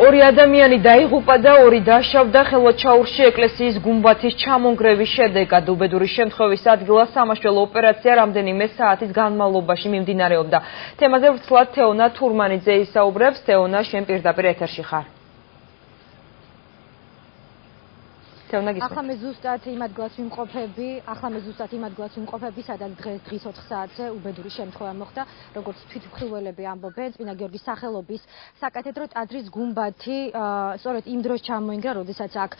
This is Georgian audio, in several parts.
ორი ადამიანი დაიღუპა და ორი დაშავდა ხელვაჩაურში ეკლესიის გუმბათის ჩამონგრევის შედეგად. უბედური შემთხვევის ადგილას სამაშველო ოპერაცია რამდენიმე საათის განმავლობაში მიმდინარეობდა. თემაზე ვრცლად თეონა თურმანიძე ისაუბრებს. თეონა, შენ პირდაპირ ეთერში ხარ. ახლა მე ზუსტად იმ ადგილას ვიმყოფები, სადაც დღეს 4 საათზე უბედური შემთხვევა მოხდა, როგორც თვითმხილველები ამბობენ, წმინდა გიორგის სახელობის საკათედრო ტაძრის გუმბათი სწორედ იმ დროს ჩამოინგრა, როდესაც აქ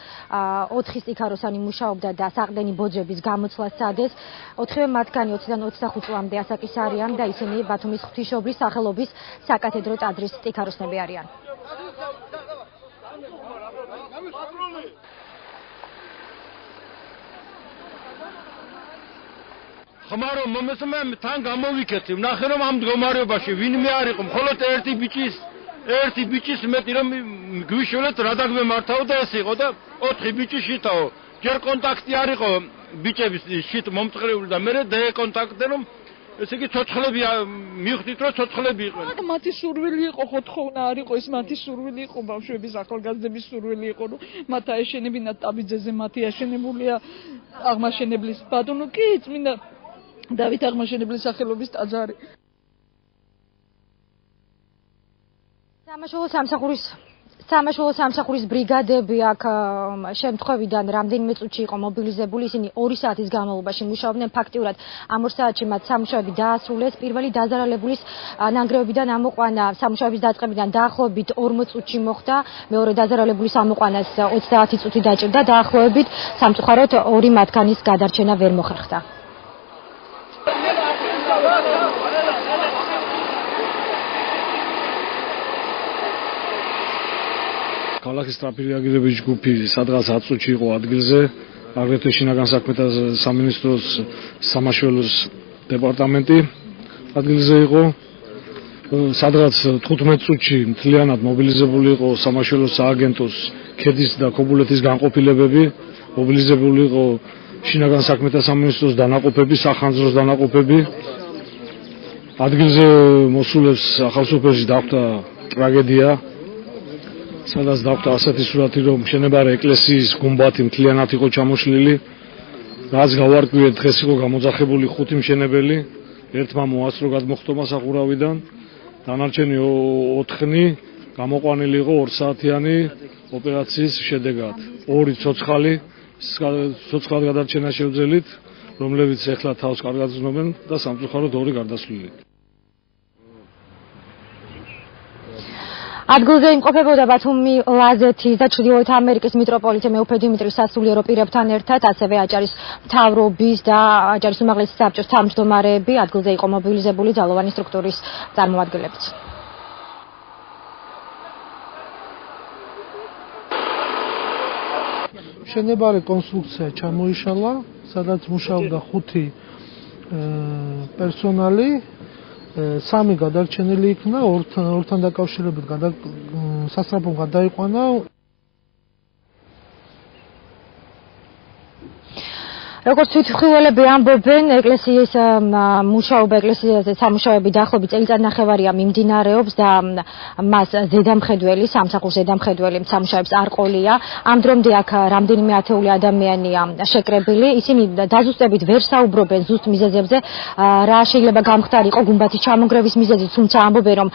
4 სტიქაროსანი მუშაობდა და საყდენი ბოძების გამოცვლა სცადეს. 4-ვე მათგანი 20-დან 25 წლამდე ასაკის არიან და ისინი ბათუმის ღვთისმშობლის სახელობის საკათედრო ტაძრის სტიქაროსნები არიან. ხმარო მომესმე თან გამოვიქეცი ვნახე რომ ამ მდგომარეობაში ვინმე არ იყო მხოლოდ ერთი ბიჭის მეტი რომ გვიშველეთ რა დაგვემართაო და ეს იყო და 4 ბიჭი შიტაო ჯერ კონტაქტი არ იყო ბიჭების შიტ მომწყრეული და მე დაკონტაქტე რომ ესე იგი ცოცხლები მივხვდით რომ ცოცხლები იყვნენ. მათი სურვილი იყო ხოთხოვნა არ იყო ეს მათი სურვილი იყო ბავშვების ახალგაზრდების სურვილი იყო რომ მათ აეშენებინათ ტაბიძეზე მათი აშენებულია აღმაშენებლის ბატონო კი წმინდა დავით აღმაშენებლის სახელობის ტაძარი. სამაშველო სამსახურის ბრიგადები აქ შემთხვევიდან რამდენიმე წუთში იყო მობილიზებული. ისინი 2 საათის განმავლობაში მუშაობდნენ. ფაქტიურად ამ 2 საათში მათ სამუშაოები დაასრულეს. პირველი დაზარალებულის ნანგრევებიდან ამოყვანა სამუშაოების დაწყებიდან დაახლოებით 40 წუთში მოხდა. მეორე დაზარალებულის ამოყვანას 30 წუთი დაჭირდა. დაახლოებით სამწუხაროდ 2 მათგანის გადარჩენა ვერ მოხერხდა. ქალაქის სტრაფი რეაგირების ჯგუფი სადღაც 10 წუთში იყო ადგილზე. აგრეთვე შინაგან საქმეთა სამინისტროს სამაშველოს დეპარტამენტი ადგილზე იყო. სადღაც 15 წუთში მთლიანად მობილიზებული იყო სამაშველო სააგენტოს ქედის და ქობულეთის განყოფილებები. მობილიზებული იყო შინაგან საქმეთა სამინისტროს დანაყოფები, სახანძროს დანაყოფები. ადგილზე მოსულებს ახალსოფელში დახვდა ტრაგედია. სადაც დახვდა ასეთი სურათი, რომ მშენებარე ეკლესიის გუმბათი მთლიანად იყო ჩამოშლილი. რაც გავარკვიეთ, დღეს იყო გამოძახებული 5 მშენებელი. ერთმა მოასწრო გადმოხტომა სახურავიდან. დანარჩენი 4 გამოყვანილი იყო 2 საათიანი ოპერაციის შედეგად. 2 ცოცხლად გადარჩენა შევძელით, რომლებიც ეხლა თავს კარგად ზნობენ და სამწუხაროდ 2 გარდაცვლილი. ადგილზე იმყოფებოდა ბათუმი ლაზეთის და ჩრდილოეთ ამერიკის მიტროპოლიტი მეუფე დიმიტრის სასულიერო პირებთან ერთად, ასევე აჭარის მთავრობის და აჭარის უმაღლესი საბჭოს თავმჯდომარეები. ადგილზე იყო მობილიზებული ძალოვანი სტრუქტურის წარმომადგენლებიც. მშენებარე კონსტრუქცია ჩამოიშალა, სადაც მუშაობდა 5 პერსონალი. 3 გადარჩენილი იქნა, 2-თან დაკავშირებით სასწრაფომ გადაიყვანა. როგორც თვითმხილველები ამბობენ, ეკლესიის მუშაობა, ეკლესიაზე სამუშაოები დაახლოებით წელიწადნახევარია მიმდინარეობს და მას ზედამხედველი, სამსახურის ზედამხედველი სამუშაოებს არ ყოლია. ამ დრომდე აქ რამდენიმე ათეული ადამიანია შეკრებილი. ისინი დაზუსტებით ვერ საუბრობენ ზუსტ მიზეზებზე, რა შეიძლება გამხდარიყო გუმბათის ჩამონგრევის მიზეზი, თუმცა ამბობენ, რომ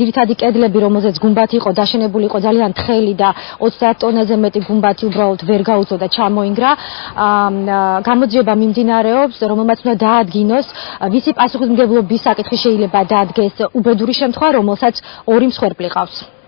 ძირითადი კედლები, რომელზეც გუმბათი იყო დაშენებული, იყო ძალიან თხელი და 30 ტონაზე მეტი გუმბათი უბრალოდ ვერ გაუძლო და ჩამოინგრა. გამოძიება მიმდინარეობს, რომელმაც უნდა დაადგინოს, ვისი პასუხისმგებლობის საკითხი შეიძლება დაადგეს უბედური შემთხვევა, რომელსაც 2 მსხვერპლი ყავს.